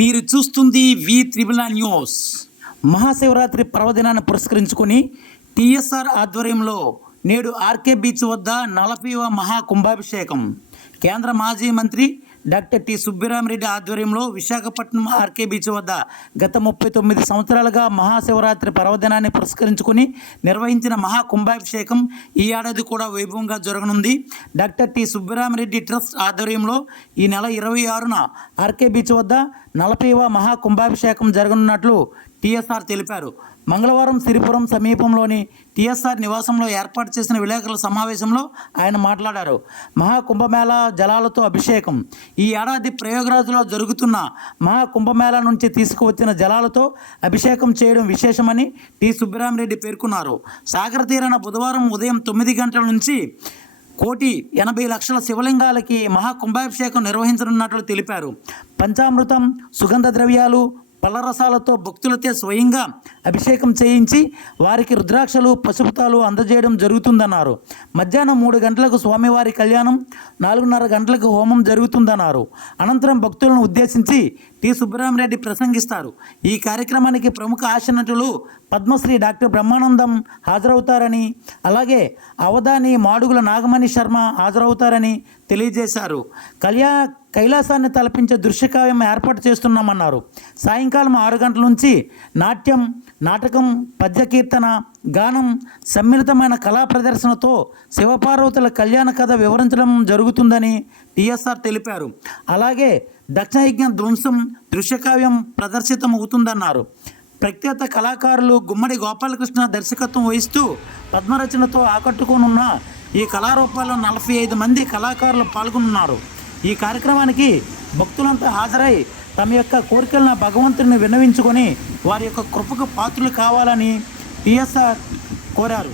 మీరు చూస్తుంది వి3 న్యూస్. మహాశివరాత్రి పర్వదినాన్ని పురస్కరించుకొని టీఎస్ఆర్ ఆధ్వర్యంలో నేడు ఆర్కే బీచ్ వద్ద 40వ మహాకుంభాభిషేకం. కేంద్ర మాజీ మంత్రి డాక్టర్ టి సుబ్బిరామిరెడ్డి ఆధ్వర్యంలో విశాఖపట్నం ఆర్కే బీచ్ వద్ద గత 39 సంవత్సరాలుగా మహాశివరాత్రి పర్వదినాన్ని పురస్కరించుకుని నిర్వహించిన మహాకుంభాభిషేకం ఈ ఏడాది కూడా వైభవంగా జరగనుంది. డాక్టర్ టి సుబ్బిరామిరెడ్డి ట్రస్ట్ ఆధ్వర్యంలో ఈ నెల 26న ఆర్కే బీచ్ వద్ద 40వ మహాకుంభాభిషేకం జరగనున్నట్లు టీఎస్ఆర్ తెలిపారు. మంగళవారం సిరిపురం సమీపంలోని టీఎస్ఆర్ నివాసంలో ఏర్పాటు చేసిన విలేకరుల సమావేశంలో ఆయన మాట్లాడారు. మహాకుంభమేళా జలాలతో అభిషేకం. ఈ ఏడాది ప్రయాగ్రాజ్లో జరుగుతున్న మహాకుంభమేళా నుంచి తీసుకువచ్చిన జలాలతో అభిషేకం చేయడం విశేషమని టి సుబ్బిరామిరెడ్డి పేర్కొన్నారు. సాగర తీరాన బుధవారం ఉదయం 9 గంటల నుంచి 1,80,00,000 శివలింగాలకి మహాకుంభాభిషేకం నిర్వహించనున్నట్లు తెలిపారు. పంచామృతం, సుగంధ ద్రవ్యాలు, పళ్ళరసాలతో భక్తులతో స్వయంగా అభిషేకం చేయించి వారికి రుద్రాక్షలు, పశుపతాలు అందజేయడం జరుగుతుందన్నారు. మధ్యాహ్నం 3 గంటలకు స్వామివారి కళ్యాణం, 4:30 గంటలకు హోమం జరుగుతుందన్నారు. అనంతరం భక్తులను ఉద్దేశించి టి సుబ్బిరామిరెడ్డి ప్రసంగిస్తారు. ఈ కార్యక్రమానికి ప్రముఖ హాస్య నటులు పద్మశ్రీ డాక్టర్ బ్రహ్మానందం హాజరవుతారని, అలాగే అవధాని మాడుగుల నాగమణి శర్మ హాజరవుతారని తెలియజేశారు. కైలాసాన్ని తలపించే దృశ్యకావ్యం ఏర్పాటు చేస్తున్నామన్నారు. సాయంకాలం 6 గంటల నుంచి నాట్యం, నాటకం, పద్యకీర్తన, గానం, సమ్మిళితమైన కళా ప్రదర్శనతో శివపార్వతుల కళ్యాణ కథ వివరించడం జరుగుతుందని టీఎస్ఆర్ తెలిపారు. అలాగే దక్షయజ్ఞ ధ్వంసం దృశ్యకావ్యం ప్రదర్శితమవుతుందన్నారు. ప్రఖ్యాత కళాకారులు గుమ్మడి గోపాలకృష్ణ దర్శకత్వం వహిస్తూ పద్మరచనతో ఆకట్టుకోనున్న ఈ కళారూపాల్లో 45 మంది కళాకారులు పాల్గొన్నారు. ఈ కార్యక్రమానికి భక్తులంతా హాజరై తమ యొక్క కోరికలను భగవంతుని విన్నవించుకొని వారి యొక్క కృపకు పాత్రలు కావాలని టీఎస్ఆర్ కోరారు.